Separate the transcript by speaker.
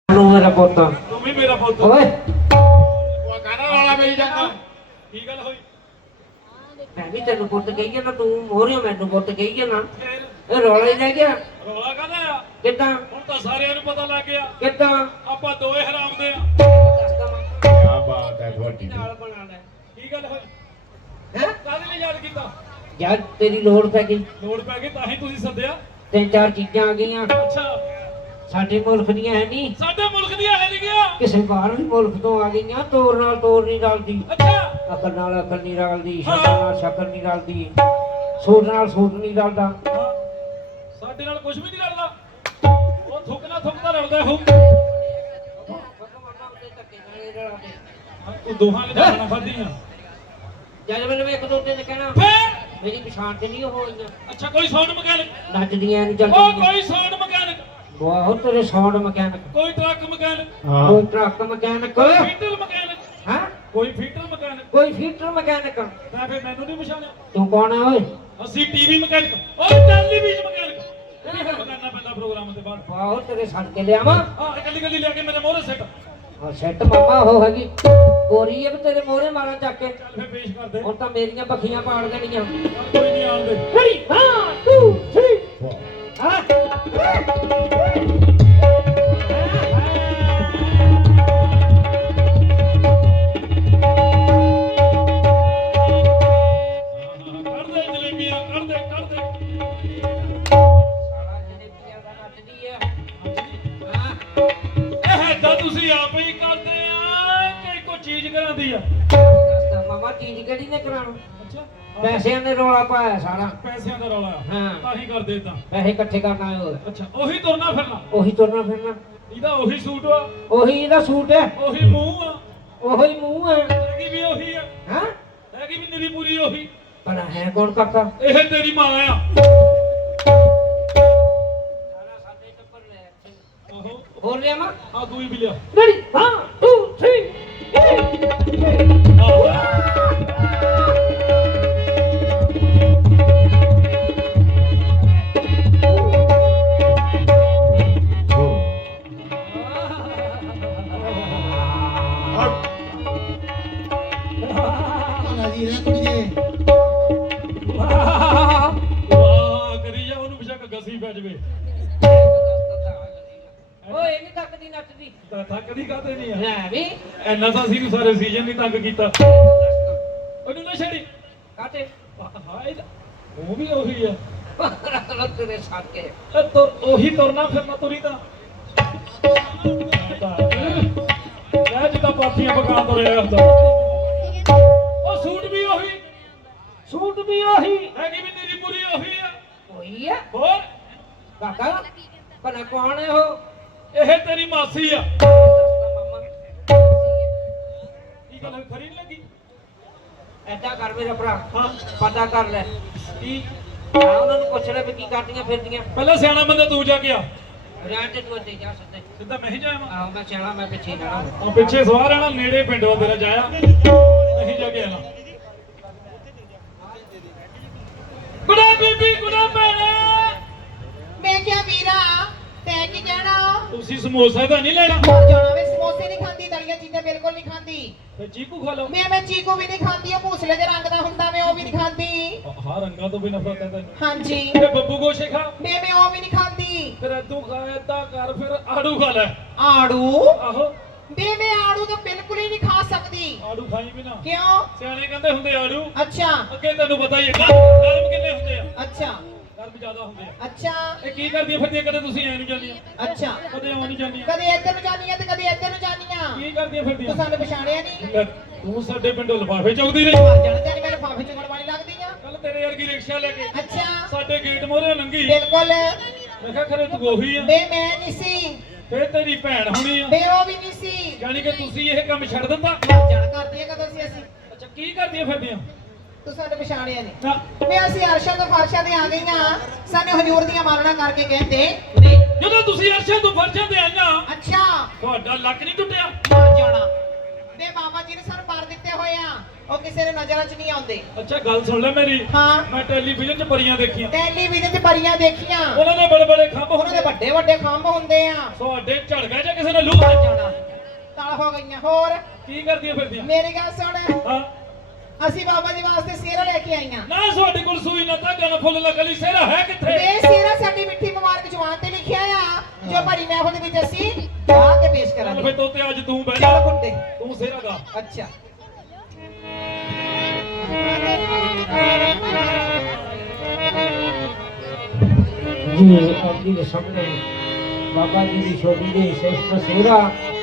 Speaker 1: ਮੇਰਾ ਪੁੱਤ
Speaker 2: ਤੂੰ ਵੀ ਮੇਰਾ ਪੁੱਤ
Speaker 1: ਓਏ
Speaker 2: ਉਹ ਕਾਹਦਾ ਵਾਲਾ ਪਈ ਜਾਂਦਾ ਕੀ ਗੱਲ ਹੋਈ
Speaker 1: ਮੈਂ ਵੀ ਤੈਨੂੰ ਪੁੱਤ ਕਹੀ ਜਾਂਦਾ ਤੂੰ ਮੋਹਰਿਓ ਮੈਨੂੰ ਪੁੱਤ ਕਹੀ ਜਾਂਦਾ
Speaker 2: ਫੇਰ
Speaker 1: ਇਹ ਰੌਲਾ ਹੀ ਰਹਿ ਗਿਆ
Speaker 2: ਰੌਲਾ ਕਾਹਦਾ ਆ
Speaker 1: ਕਿੱਦਾਂ
Speaker 2: ਹੁਣ ਤਾਂ ਸਾਰਿਆਂ ਨੂੰ ਪਤਾ ਲੱਗ ਗਿਆ
Speaker 1: ਕਿੱਦਾਂ
Speaker 2: ਆਪਾਂ ਦੋਏ ਹਰਾਮ ਦੇ ਆ
Speaker 3: ਕੀ ਬਾਤ ਹੈ ਤੁਹਾਡੀ
Speaker 1: ਨਾਲ ਬਣਾ ਲੈ
Speaker 2: ਕੀ ਗੱਲ ਹੋਈ
Speaker 1: ਹੈ
Speaker 2: ਕਾਹਦੇ ਲਈ ਯਾਦ ਕੀਤਾ
Speaker 1: ਯਾਰ ਤੇਰੀ ਲੋੜ ਪੈ ਗਈ
Speaker 2: ਲੋੜ ਪੈ ਗਈ ਤਾਂ ਹੀ ਤੁਸੀਂ ਸੱਦਿਆ
Speaker 1: ਤਿੰਨ ਚਾਰ ਚੀਜ਼ਾਂ ਆ ਗਈਆਂ
Speaker 2: ਅੱਛਾ
Speaker 1: ਸਾਡੇ ਮੁਲਕ ਦੀਆਂ ਹੈ ਨਹੀਂ
Speaker 2: ਸਾਡੇ ਮੁਲਕ ਦੀਆਂ ਹੈ ਨਹੀਂ ਗਿਆ
Speaker 1: ਕਿਸੇ ਬਾਹਰਲੇ ਮੁਲਕ ਤੋਂ ਆ ਗਈਆਂ ਤੋਰ ਨਾਲ ਤੋਰ ਨਹੀਂ ਰਲਦੀ
Speaker 2: ਅੱਛਾ
Speaker 1: ਅਕਲ ਨਾਲ ਅਕਲ ਨਹੀਂ ਰਲਦੀ ਸ਼ਕਲ ਨਾਲ ਸ਼ਕਲ ਨਹੀਂ ਰਲਦੀ ਸੂਟ ਨਾਲ ਸੂਟ ਨਹੀਂ ਰਲਦਾ
Speaker 2: ਹਾਂ, ਸਾਡੇ ਨਾਲ ਕੁਝ ਵੀ ਨਹੀਂ ਰਲਦਾ ਉਹ ਥੁੱਕਣਾ ਥੁੱਕਦਾ ਰਲਦਾ ਹੋ ਤੂੰ ਦੋਹਾਂ ਨੇ ਜਾਣਾ ਫੜਦੀਆਂ
Speaker 1: ਜਦ ਮੈਨੂੰ ਇੱਕ ਦੋ ਦਿਨ ਕਹਿਣਾ
Speaker 2: ਫੇਰ
Speaker 1: ਮੇਰੀ ਪਛਾਣ ਤੇ ਨਹੀਂ ਹੋਈਆਂ
Speaker 2: ਅੱਛਾ ਕੋਈ ਸਾਊਂਡ ਮਕੈਨਿਕ
Speaker 1: ਨੱਚਦੀਆਂ ਨਹੀਂ
Speaker 2: ਉਹ
Speaker 1: ਚੱਲਦੀਆਂ
Speaker 2: ਕੋਈ ਸਾਊਂਡ ਮਕੈਨਿਕ
Speaker 1: ਬਹੁਤ ਤੇਰੇ ਸਾਊਂਡ ਮਕੈਨਿਕ
Speaker 2: ਕੋਈ ਟਰੱਕ ਮਕੈਨਿਕ
Speaker 1: ਕੋਈ ਟਰੱਕ ਮਕੈਨਿਕ
Speaker 2: ਫੀਟਰ ਮਕੈਨਿਕ
Speaker 1: ਹਾਂ
Speaker 2: ਕੋਈ ਫੀਟਰ ਮਕੈਨਿਕ
Speaker 1: ਕੋਈ ਫੀਟਰ ਮਕੈਨਿਕ
Speaker 2: ਤਾਂ ਫਿਰ ਮੈਨੂੰ ਨਹੀਂ ਪਛਾਣਿਆ
Speaker 1: ਤੂੰ ਕੌਣ ਹੈ ਓਏ
Speaker 2: ਅਸੀਂ ਟੀਵੀ ਮਕੈਨਿਕ ਓਏ ਟੈਲੀਵਿਜ਼ਨ ਮਕੈਨਿਕ ਕਰਨਾ ਪੈਂਦਾ ਪ੍ਰੋਗਰਾਮ ਦੇ ਬਾਅਦ
Speaker 1: ਬਹੁਤ ਤੇਰੇ ਸੜ ਕੇ ਲਿਆਵਾਂ
Speaker 2: ਹਾਂ ਇਕੱਲੀ ਗੱਲੀ ਲਿਆ ਕੇ ਮੇਰੇ ਮੋਹਰੇ ਸੈੱਟ
Speaker 1: ਆ ਸੈੱਟ ਮਾਮਾ ਉਹ ਹੈਗੀ ਗੋਰੀ ਹੈ ਵੀ ਤੇਰੇ ਮੋਹਰੇ ਮਾਰਾਂ ਚੱਕ ਕੇ
Speaker 2: ਚੱਲ ਫਿਰ ਪੇਸ਼ ਕਰ ਦੇ
Speaker 1: ਹੁਣ ਤਾਂ ਮੇਰੀਆਂ ਬੱਖੀਆਂ ਪਾੜ ਦੇਣੀਆਂ
Speaker 2: ਕੋਈ ਨਹੀਂ ਆਉਣ ਦੇ
Speaker 1: ਰੈਡੀ 1 2 3 ਹਾਂ
Speaker 2: ਕਰ ਦੇ ਜਲੇਬੀਆਂ ਕਰ ਦੇ
Speaker 1: ਸਾਰਾ ਜਲੇਬੀਆਂ ਦਾ ਨੱਚਦੀ ਹੈ ਹਾਂ
Speaker 2: ਇਹ ਤਾਂ ਤੁਸੀਂ ਆਪ ਹੀ ਕਰਦੇ ਆ ਕਿ ਕੋਈ ਚੀਜ਼ ਕਰਾਂਦੀ ਆ
Speaker 1: ਦੱਸਦਾ ਮਾਮਾ ਚੀਜ਼ ਕਿਹੜੀ ਨੇ ਕਰਾਉਣਾ
Speaker 2: ਅੱਛਾ
Speaker 1: ਪੈਸਿਆਂ ਨੇ ਰੌਲਾ ਪਾਇਆ ਸਾਰਾ
Speaker 2: ਪੈਸਿਆਂ ਦਾ ਰੌਲਾ ਆ
Speaker 1: ਹਾਂ।
Speaker 2: ਤਾਂ ਹੀ ਕਰਦੇ ਤਾਂ
Speaker 1: ਪੈਸੇ ਇਕੱਠੇ ਕਰਨ ਆਏ ਹੋਏ
Speaker 2: ਅੱਛਾ ਉਹੀ ਤੁਰਨਾ ਫਿਰਨਾ
Speaker 1: ਉਹੀ ਤੁਰਨਾ ਫਿਰਨਾ
Speaker 2: ਇਹਦਾ ਉਹੀ ਸੂਟ ਆ
Speaker 1: ਉਹੀ ਇਹਦਾ ਸੂਟ ਹੈ
Speaker 2: ਉਹੀ ਮੂੰਹ ਆ
Speaker 1: ਉਹੀ ਮੂੰਹ ਹੈ
Speaker 2: ਹੈਗੀ ਵੀ ਉਹੀ ਆ
Speaker 1: ਹਾਂ
Speaker 2: ਹੈਗੀ ਵੀ ਨਿਰੀ ਪੂਰੀ ਉਹੀ
Speaker 1: ਪਰ ਹੈ ਕੌਣ ਕਾਕਾ
Speaker 2: ਇਹ ਤੇਰੀ ਮਾਂ ਆ
Speaker 1: ਸਾਰਾ ਸਾਡੇ ਟੱਬਰ ਲੈ
Speaker 2: ਆਹੋ
Speaker 1: ਹੋਰ ਲਿਆ ਮਾ
Speaker 2: ਆ ਦੂਈ ਵੀ ਲਿਆ
Speaker 1: ਰੈਡੀ 1 2 3
Speaker 2: ਵਾਹ ਕਰੀ ਜਾ ਉਹਨੂੰ ਬਿਸ਼ੱਕ ਗਸੀ ਪੈ ਜਵੇ
Speaker 1: ਓਏ ਨਹੀਂ ਤੱਕਦੀ ਨੱਚਦੀ
Speaker 2: ਤਾਂ ਥੱਕਦੀ ਕਾਤੇ ਨਹੀਂ ਆ
Speaker 1: ਲੈ ਵੀ
Speaker 2: ਐਨਾ ਤਾਂ ਅਸੀਂ ਵੀ ਸਾਰੇ ਸੀਜ਼ਨ ਨਹੀਂ ਤੰਗ ਕੀਤਾ ਉਹਨੂੰ ਨਾ ਛੱਡੀ
Speaker 1: ਕਾਤੇ
Speaker 2: ਹਾਏ ਉਹ ਵੀ ਉਹੀ ਆ
Speaker 1: ਤੇਰੇ ਸਾਕੇ
Speaker 2: ਇਹ ਤੁਰ ਉਹੀ ਤੁਰਨਾ ਫਿਰਨਾ ਤੁਰੀ ਤਾਂ ਲੈ ਜਿੱਦਾਂ ਪਾਥੀਆਂ ਪਕਾ ਤੁਰਿਆ ਹੁੰਦਾ ਉਹ ਸੂਟ ਵੀ ਉਹੀ
Speaker 1: ਸੂਟ ਵੀ ਉਹੀ
Speaker 2: ਹੈਗੀ ਵੀ ਤੇਰੀ ਪੂਰੀ ਉਹੀ ਆ
Speaker 1: ਉਹੀ ਹੈ
Speaker 2: ਹੋਰ
Speaker 1: ਕਾਕਾ ਭਲਾ ਕੌਣ ਹੈ ਉਹ
Speaker 2: ਇਹ ਤੇਰੀ ਮਾਸੀ ਆ
Speaker 1: ਮਾਮਾ
Speaker 2: ਕੀ ਗੱਲ ਖਰੀ ਨਹੀਂ ਲੱਗੀ
Speaker 1: ਐਦਾਂ ਕਰ ਮੇਰਾ ਭਰਾ
Speaker 2: ਹਾਂ
Speaker 1: ਪਤਾ ਕਰ ਲੈ
Speaker 2: ਕੀ
Speaker 1: ਆ ਉਹਨਾਂ ਨੂੰ ਪੁੱਛ ਲੈ ਵੀ ਕੀ ਕਰਦੀਆਂ ਫਿਰਦੀਆਂ
Speaker 2: ਪਹਿਲਾਂ ਸਿਆਣਾ ਬੰਦਾ ਤੂੰ ਜਾ ਕੇ ਆ
Speaker 1: ਰਹਿਣ ਤੇ ਤੂੰ ਅੱਗੇ ਜਾ ਸਿੱਧੇ
Speaker 2: ਸਿੱਧਾ ਮੈਂ ਹੀ ਜਾਵਾਂ
Speaker 1: ਆਹੋ ਮੈਂ ਚਲਾ ਮੈਂ ਪਿੱਛੇ ਜਾਣਾ
Speaker 2: ਆ ਪਿੱਛੇ ਸਵਾਰ ਆਣਾ ਨੇੜੇ ਪਿੰਡ ਵਾ ਤੇਰਾ ਜਾਇਆ ਨਹੀਂ ਜਾ ਕੇ ਆਣਾ ਗੁੜਾ ਬੀਬੀ ਗੁੜਾ ਭੈਣੇ
Speaker 4: ਮੈਂ ਕਿਹਾ ਵੀਰਾ ਤੈਂ ਕੀ ਕਹਿਣਾ
Speaker 2: ਤੁਸੀਂ ਸਮੋਸਾ ਤਾਂ ਨਹੀਂ ਲੈਣਾ
Speaker 4: ਮਰ ਜਾਣਾ ਵੇ ਸਮੋਸੇ ਨਹੀਂ ਖਾਂਦੀ ਦਲੀਆਂ ਚੀਜ਼ਾਂ ਬਿਲਕੁਲ ਨਹੀਂ ਖਾਂਦੀ
Speaker 2: ਤੇ ਚੀਕੂ ਖਾ ਲਓ
Speaker 4: ਮੈਂ ਚੀਕੂ ਵੀ ਨਹੀਂ ਖਾਂਦੀ ਉਹ ਭੂਸਲੇ ਦੇ ਰੰਗ ਦਾ ਹੁੰਦਾ ਮੈਂ ਉਹ ਵੀ ਨਹੀਂ ਖਾਂਦੀ
Speaker 2: ਹਾਂ ਰੰਗਾਂ ਤੋਂ ਵੀ ਨਫ਼ਰਤ ਹੈ ਤੈਨੂੰ
Speaker 4: ਹਾਂਜੀ
Speaker 2: ਤੇ ਬੱਬੂ ਗੋਸ਼ੇ ਖਾ
Speaker 4: ਮੈਂ ਉਹ ਵੀ ਨਹੀਂ ਖਾਂਦੀ
Speaker 2: ਫਿਰ ਤੂੰ ਖਾ ਏਦਾਂ ਕਰ ਫਿਰ ਆੜੂ ਖਾ ਲੈ
Speaker 4: ਆੜੂ
Speaker 2: ਆਹੋ
Speaker 4: ਮੈਂ ਆੜੂ ਤਾਂ ਬਿਲਕੁਲ ਹੀ ਨਹੀਂ ਖਾ ਸਕਦੀ
Speaker 2: ਆੜੂ ਖਾਈ ਵੀ ਨਾ
Speaker 4: ਕਿਉਂ
Speaker 2: ਸਿਆਣੇ ਕਹਿੰਦੇ ਹੁੰਦੇ ਆੜੂ
Speaker 4: ਅੱਛਾ
Speaker 2: ਅੱਗੇ ਤੈਨੂੰ ਪਤਾ ਹੀ ਹੈ ਗਰਮ ਕਿੰਨੇ ਹੁੰਦੇ ਆ
Speaker 4: ਅੱਛਾ
Speaker 2: ਗਰਮ ਜ਼ਿਆਦਾ ਹੁੰਦੇ ਆ
Speaker 4: ਅੱਛਾ
Speaker 2: ਇਹ ਕੀ ਕਰਦੀਆਂ ਫਿਰਦੀਆਂ ਕਦੇ ਤੁਸੀਂ ਐ ਨੂੰ ਜਾਂਦੀਆਂ
Speaker 4: ਅੱਛਾ
Speaker 2: ਕਦੇ ਆਉਂ ਨਹੀਂ ਜਾਂਦੀਆਂ
Speaker 4: ਕਦੇ ਇੱਧਰ ਨੂੰ ਜਾਨੀਆਂ ਤੇ ਕਦੇ ਇੱਧਰ ਨੂੰ ਜਾਨੀਆਂ
Speaker 2: ਕੀ ਕਰਦੀਆਂ ਫਿਰਦੀਆਂ
Speaker 4: ਤੂੰ ਸਾਨੂੰ ਪਛਾਣਿਆ ਨਹੀਂ
Speaker 2: ਲੈ, ਤੂੰ ਸਾਡੇ ਪਿੰਡੋਂ ਲਿਫਾਫੇ ਚੁੱਕਦੀ ਰਹੀ
Speaker 4: ਮਰ ਜਾਣਾ ਤੇਰੀ ਮੇਰੇ ਫਾਫੇ ਚੁਗਣ ਵਾਲੀ ਲੱਗਦੀ ਆ
Speaker 2: ਕੱਲ ਤੇਰੇ ਵਰਗੀ ਰਿਕਸ਼ਾ ਲੈ ਕੇ
Speaker 4: ਅੱਛਾ
Speaker 2: ਸਾਡੇ ਗੇਟ ਮੋਹਰੇ ਲੰਗੀ
Speaker 4: ਬਿਲਕੁਲ
Speaker 2: ਮੈਂ ਕਿਹਾ ਖਰੇ ਤੂੰ ਉਹੀ ਆ
Speaker 4: ਮੈਂ ਨਹੀਂ ਸੀ
Speaker 2: ਫੇਰ ਤੇਰੀ ਭੈਣ ਹੋਣੀ ਆ
Speaker 4: ਮੈਂ ਉਹ ਵੀ ਨਹੀਂ ਸੀ
Speaker 2: ਯਾਨੀ ਕਿ ਤੁਸੀਂ ਇਹ ਕੰਮ ਛੱਡ ਦਿੰਦਾ
Speaker 4: ਮਰ ਜਾਣਾ ਕਰਦੀ ਆ ਕਦੋਂ ਸੀ ਅਸੀਂ
Speaker 2: ਅੱਛਾ ਕੀ ਕਰਦੀਆਂ ਫਿਰਦੀਆਂ
Speaker 4: ਤੂੰ ਸਾਡੇ ਪਛਾਣਿਆ ਨਹੀਂ
Speaker 2: ਨਾ
Speaker 4: ਮੈਂ ਅਸੀਂ ਅਰਸ਼ਾਂ ਤੋਂ ਫਰਸ਼ਾਂ ਤੇ ਆ ਗਈਆਂ ਸਾਨੂੰ ਹਜ਼ੂਰ ਦੀਆਂ ਮਾਲਣਾ ਕਰਕੇ ਕਹਿੰਦੇ
Speaker 2: ਜਦੋਂ ਤੁਸੀਂ ਅਰਸ਼ਾਂ ਤੋਂ ਫਰਸ਼ਾਂ ਤੇ ਆਈਆਂ
Speaker 4: ਅੱਛਾ
Speaker 2: ਤੁਹਾਡਾ ਲੱਕ ਨਹੀਂ ਟੁੱਟਿਆ
Speaker 4: ਮਰ ਜਾਣਾ ਵੇ ਬਾਬਾ ਜੀ ਨੇ ਸਾਨੂੰ ਪਰ ਦਿੱਤੇ ਹੋਏ ਆ ਉਹ ਕਿਸੇ ਦੇ ਨਜ਼ਰਾਂ 'ਚ ਨਹੀਂ ਆਉਂਦੇ।
Speaker 2: ਅੱਛਾ ਗੱਲ ਸੁਣ ਲੈ ਮੇਰੀ,
Speaker 4: ਹਾਂ
Speaker 2: ਮੈਂ ਟੈਲੀਵਿਜ਼ਨ 'ਚ ਪਰੀਆਂ ਦੇਖੀਆਂ,
Speaker 4: ਟੈਲੀਵਿਜ਼ਨ 'ਚ ਪਰੀਆਂ ਦੇਖੀਆਂ,
Speaker 2: ਉਹਨਾਂ ਦੇ ਬੜੇ ਬੜੇ ਖੰਭ
Speaker 4: ਉਹਨਾਂ ਦੇ
Speaker 2: ਹੁੰਦੇ,
Speaker 4: ਵੱਡੇ ਵੱਡੇ ਖੰਭ ਹੁੰਦੇ ਆ,
Speaker 2: ਤੁਹਾਡੇ ਝੜ ਗਏ ਜਾਂ ਕਿਸੇ ਨੇ ਲੂਹ ਵੱਜ ਜਾਣਾ।
Speaker 4: ਤਲ ਹੋ ਗਈਆਂ। ਹੋਰ
Speaker 2: ਕੀ ਕਰਦੀਆਂ ਫਿਰਦੀਆਂ?
Speaker 4: ਮੇਰੀ ਗੱਲ ਸੁਣ,
Speaker 2: ਹਾਂ
Speaker 4: ਅਸੀਂ ਬਾਬਾ ਜੀ ਵਾਸਤੇ ਸਿਹਰਾ ਲੈ ਕੇ ਆਈਆਂ।
Speaker 2: ਨਾ ਤੁਹਾਡੇ ਕੋਲ ਸੂਈ ਨਾ ਧਾਗਾ ਨਾ ਫੁੱਲ ਨਾ ਕਲੀ, ਸਿਹਰਾ ਹੈ ਕਿੱਥੇ?
Speaker 4: ਇਹ ਸਿਹਰਾ ਸਾਡੀ ਮਿੱਠੀ ਮੁਬਾਰਕ ਜਵਾਨ ਤੇ ਲਿਖਿਆ ਆ, ਜੋ ਭਰੀ ਮਹਿਫਲ ਦੇ ਵਿੱਚ ਅਸੀਂ ਗਾ ਕੇ ਪੇਸ਼
Speaker 2: ਚੱਲ
Speaker 4: ਕਰਾਂਗੇ।
Speaker 2: ਫੇ ਤੋਤੇ ਅੱਜ ਤੂੰ ਬਹਿ
Speaker 4: ਚੱਲ
Speaker 2: ਜਾ,
Speaker 4: ਕੁੱਤੇ।
Speaker 2: ਤੂੰ ਸਿਹਰਾ ਗਾ।
Speaker 4: ਅੱਛਾ
Speaker 1: ਜੀ ਆਪ ਜੀ ਦੇ ਸਾਹਮਣੇ ਬਾਬਾ ਜੀ ਦੀ ਛੋਟੀ ਜਿਹੀ ਸਿਫਤ ਸੂਰਾ